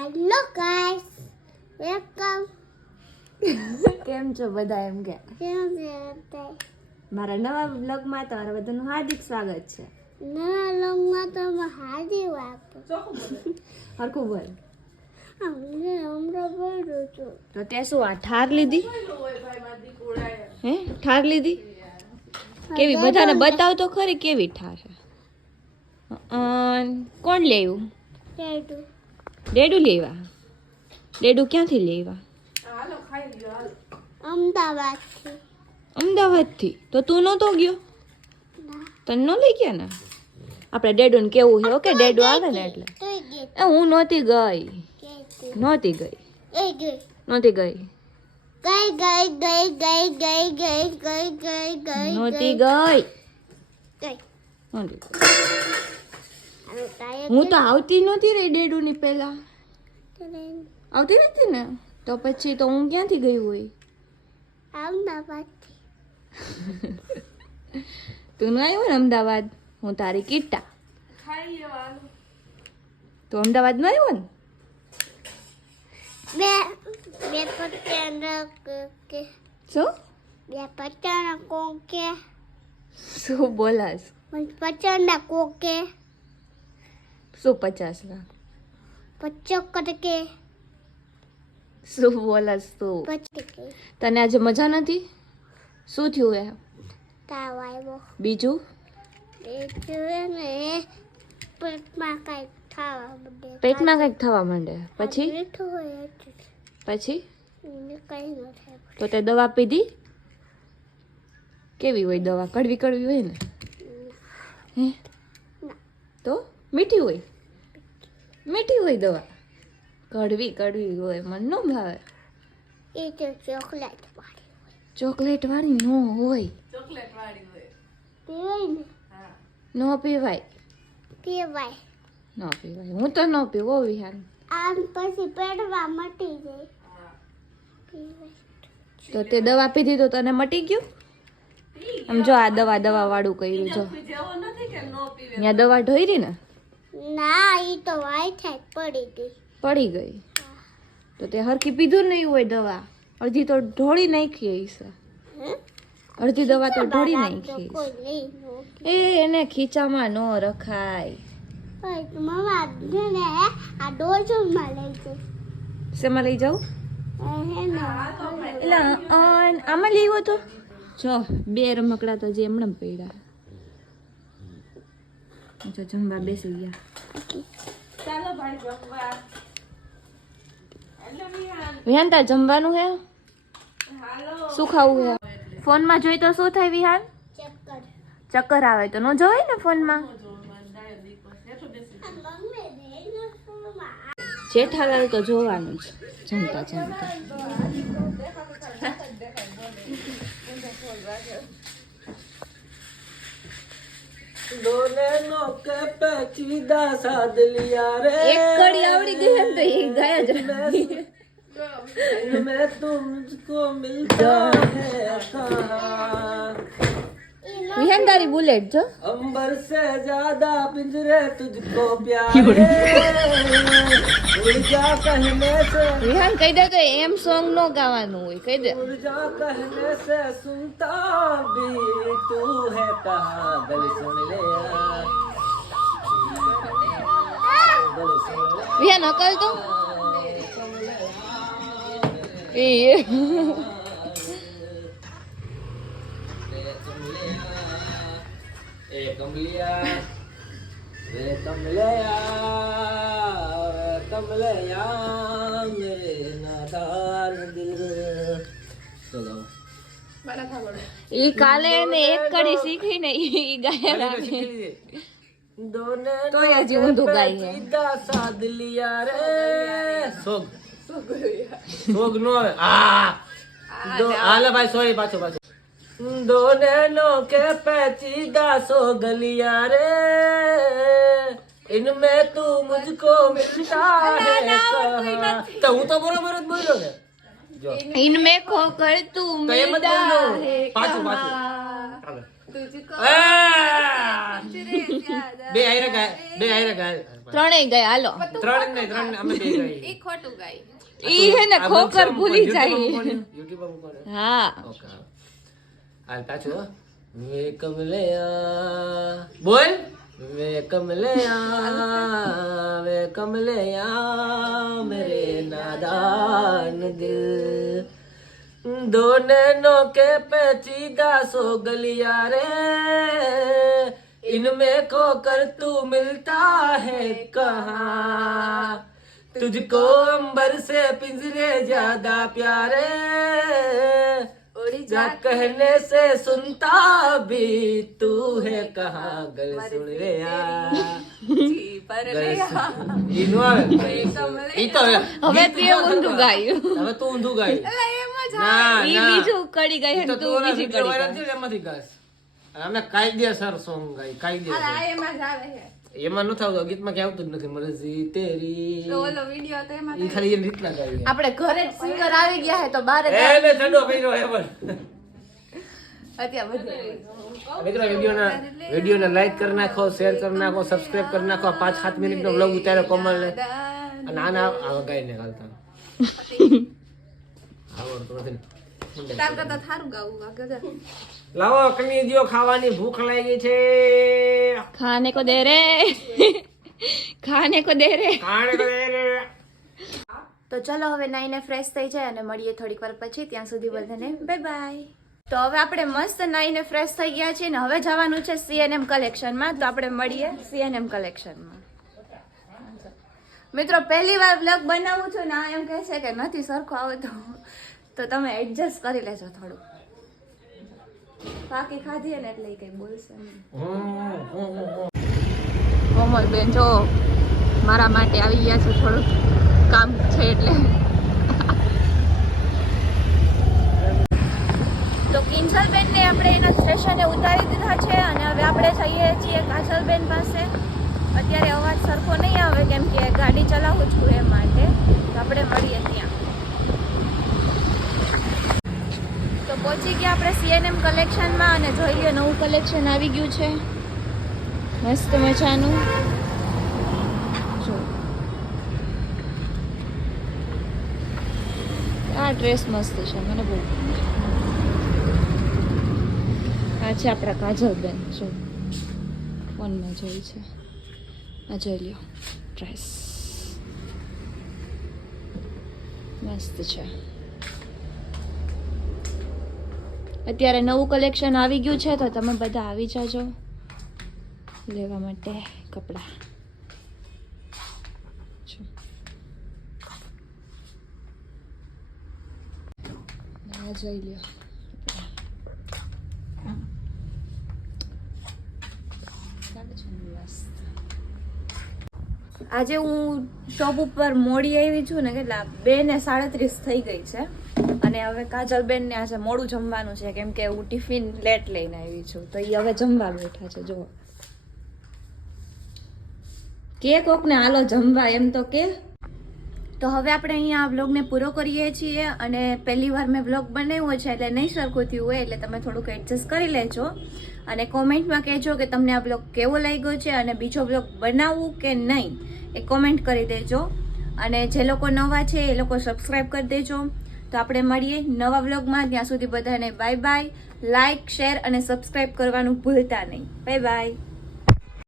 Hello guys welcome કેમ છો બધા એમ કે? કેમ છે મારા નવા બ્લોગમાં તમારા બધાનું હાર્દિક સ્વાગત છે. નવા લોગમાં તો હાર્દિક વાપો હરખું બોલ. અમને હમણાં બોલું છું. તો તે શું આ ઠાર લીધી? હે? ઠાર લીધી? કેવી? બધાને બતાવ તો ખરી કેવી ઠાર છે? કોણ લેવું ડેડું લેવા? ડેડું ક્યાંથી લેવા? અમદાવાદથી. અમદાવાદથી? તો તું નહોતો ગયો? તને ન લઈ ગયા ને? આપણે ડેડુને કેવું છે? ઓકે ડેડુ આવે ને એટલે. એ હું નહોતી ગઈ. નહોતી ગઈ. એ ગઈ. નહોતી ગઈ. ગઈ ગઈ ગઈ ગઈ ગઈ ગઈ ગઈ ગઈ ગઈ નહોતી ગઈ ગઈ. ગઈ. નહોતી ગઈ. હું તો આવતી નહોતી રે ડેડુની પહેલાં. આવતી નથી ને? તો પછી તો હું ક્યાંથી ગઈ હોય? અમદાવાદથી. તું ન આવ્યો ને અમદાવાદ? હું તારી કીટા તું અમદાવાદ ન આવ્યો ને? બે બે કે શું? બે પચાના કોકે. શું બોલાસ પચાના કોકે. શું પચાસ લાખ? પચ્ચો કટકે. શું બોલાસ તું? તને આજે મજા નથી? શું થયું એ તાવ આવ્યો. બીજું? એ ને પેટમાં કાંઈક બધે પેટમાં કંઈક થવા માંડે? પછી? પછી? તો તે દવા પીધી? કેવી હોય દવા? કડવી કડવી હોય ને? હે? મીઠી હોય? મીઠી હોય દવા? કડવી કડવી હોય મને ન ભાવે. એ તો ચોકલેટ વાળી ચોકલેટ વાળી ન હોય. પીવાય ને? ન પીવાય? પીવાય. ન પીવાય. હું તો ન પીવો વિહાન. આમ પછી પેડવા મટી જાય. તો તે દવા પીધી તો તને મટી ગયું? આમ જો આ દવા દવા વાળું કર્યું જો. ત્યાં દવા ઢોયરી ને? ના એ તો વાય થાય પડી ગઈ. પડી ગઈ? તો તે હરખી પીધું નહીં હોય દવા? અડધી તો ઢોળી નાખી હશે હે? અડધી દવા તો ઢોળી નાખી એ એને ખીચામાં ન રખાય. છે શેમાં લઈ જાઉં? હે ને એટલે અન આમાં લેવો તો જો બે રમકડા તો જે એમણે પડ્યા જો જમવા બેસી ગયા વિહાન તાર જમવાનું હે શું ખાવું હે ફોનમાં જોઈ તો શું થાય વિહાન ચક્કર ચક્કર આવે તો ન જવાય ને ફોનમાં આ ને ફોનમાં. જેઠાલાલ તો જોવાનું જ જમતા જમતા એક કડી આવડી ગઈ એમ તો એ ગયા જ રાખી. मैं तुमको मिलता है મારી બુલેટ જો. અંબર સે જ્યાદા પિંજરે તુજકો પ્યાર. ઊર્જા કહેને સે. વિહાન કહી દે કે એમ સોંગ નો ગાવાનું હોય કહી દે. ઊર્જા કહેને સે સુનતા ભી તું હે કહા બલ સુન લે વિહાન અકલ તો. એ कमलिया कमलिया कमलिया मेरे नादान दिल चलो ये काले ने एक कड़ी सीखी नहीं गाया राने दोने तो ये जी गाई है सीधा साध लिया रे सोग सोग नो आ दो आला भाई सॉरी पाछो पाछो दोने नो के पेचीदा सो गलिया रे इनमें तू मुझको मिलता है कहाँ तो હું તો બરોબર જ બોલ્યો ને જો इनमें खोकर तू તો એમ જ मिलता બોલ્યો है પાછું પાછું कहाँ? આગળ. આ! બે આયરે ગાય બે આયરે ગાય ત્રણેય ગયા હાલો ત્રણ નહીં ત્રણ નહીં, અમે બે ગઈ ખોટું ગાય ઈ હે ને ખોકર ભૂલી જાય યુટ્યુબ પર મૂકો હા ઓકે हल्का छो। मैं कमलया बोल। मैं कमलया वे कमलया मेरे नादान दिल। दो नैनो के पेचीदा सो गलिया रे। इनमें खोकर तू मिलता है कहा? तुझको अंबर से पिंजरे ज़्यादा प्यारे। जा कहने से सुनता भी तू है कहाँ गल सुन रे ઈ નો આવે. ઈ તો હવે તે ઊંધું ગાયું હવે તું ઊંધું ગાયું ના ઈ ના બીજું કડી ગઈ ઈ અને તો તું તું ઓલા બીજી video કડી viral ગઈ થયું ને એમાંથી ગાસ. અને અમે કાયદેસર song ગાઈ, કાયદેસર. એમાં જ આવે છે એમાં ન આવતું, ગીતમાં ક્યાંય આવતું જ નથી. મરજી તેરી. ઓલો વિડિયો તો એમાં ઈ ખાલી એની રીતના ગાય આપણે ઘરે જ સિંગર આવી ગયા હે તો બારે એ મેં ઠંડો કર્યો એ પણ. મિત્રો વિડીયોના વિડીયોને લાઈક કરી નાખો શેર કરી નાખો સબસ્ક્રાઇબ કરી નાખો. પાંચ સાત મિનિટનો બ્લોગ કોમલ ને અને આના આવા ગાઈને ગાલતા આવડતું નથી તાર કરતા થારું ગાવું લાવો કમી દ્યો ખાવાની ભૂખ લાગી છે. ખાને કો દે રે ખાને કો દે રે ખાણે તો એ રે. તો ચલો હવે નાઈને ફ્રેશ થઈ જાય અને મળીએ થોડીક વાર પછી. ત્યાં સુધી બધાને બાય બાય તો હવે આપણે મસ્ત નાઈને ફ્રેશ થઈ ગયા છીએ ને હવે જવાનું છે સીએનએમ કલેક્શનમાં તો આપણે મળીએ સીએનએમ કલેક્શનમાં મિત્રો પહેલી વાર બ્લોગ બનાવું છું ને આ એમ કહે છે કે નથી સરખો આવતો. તો તમે એડજસ્ટ કરી લેજો થોડું બાકી ખાધી ને એટલે કઈ બોલશે નહીં. કોમલ બેન જો મારા માટે આવી ગયા છે થોડું કામ છે એટલે. તો કિંજલબેનને આપણે એના સ્ટેશને ઉતારી દીધા છે અને હવે આપણે જઈએ છીએ કાજલબેન પાસે. અત્યારે અવાજ સરખો નહીં આવે કેમ કે ગાડી ચલાવું છું એ માટે તો આપણે મળીએ ત્યાં તો પહોંચી ગયા આપણે સીએનએમ કલેક્શનમાં અને જોઈ લ્યો, નવું કલેક્શન આવી ગયું છે. મસ્ત મજાનું. જો. આ ડ્રેસ મસ્ત છે, મને બહુ આ છે આપણા કાજલબેન જો. ફોનમાં જોઈ છે. આ જોઈ લ્યો ડ્રેસ મસ્ત છે. અત્યારે નવું કલેક્શન આવી ગયું છે, તો તમે બધા આવી જાજો. લેવા માટે કપડાં. જોઈ લ્યો. આજે હું શોપ ઉપર મોડી આવી છું ને, કેટલા બે ને સાડત્રીસ થઈ ગઈ છે. અને હવે કાજલબેન ને આજે મોડું જમવાનું છે, કેમ કે હું ટિફિન લેટ લઈને આવી છું. તો એ હવે જમવા બેઠા છે જો કે કોક ને હાલો જમવા એમ તો કે. તો હવે આપણે અહીંયા આ વ્લોગને પૂરો કરીએ છીએ અને પહેલી વાર મેં વ્લોગ બનાવ્યો છે એટલે નહીં સરખું થયું હોય એટલે તમે થોડુંક એડજસ્ટ કરી લેજો. અને કોમેન્ટમાં કહેજો કે તમને આ વ્લોગ કેવો લાગ્યો છે અને બીજો બ્લોગ બનાવવું કે નહીં એ કોમેન્ટ કરી દેજો. અને જે લોકો નવા છે એ લોકો સબસ્ક્રાઈબ કરી દેજો. તો આપણે મળીએ નવા વ્લોગમાં. ત્યાં સુધી બધાને બાય બાય લાઇક શેર અને સબસ્ક્રાઈબ કરવાનું ભૂલતા નહીં. Bye bye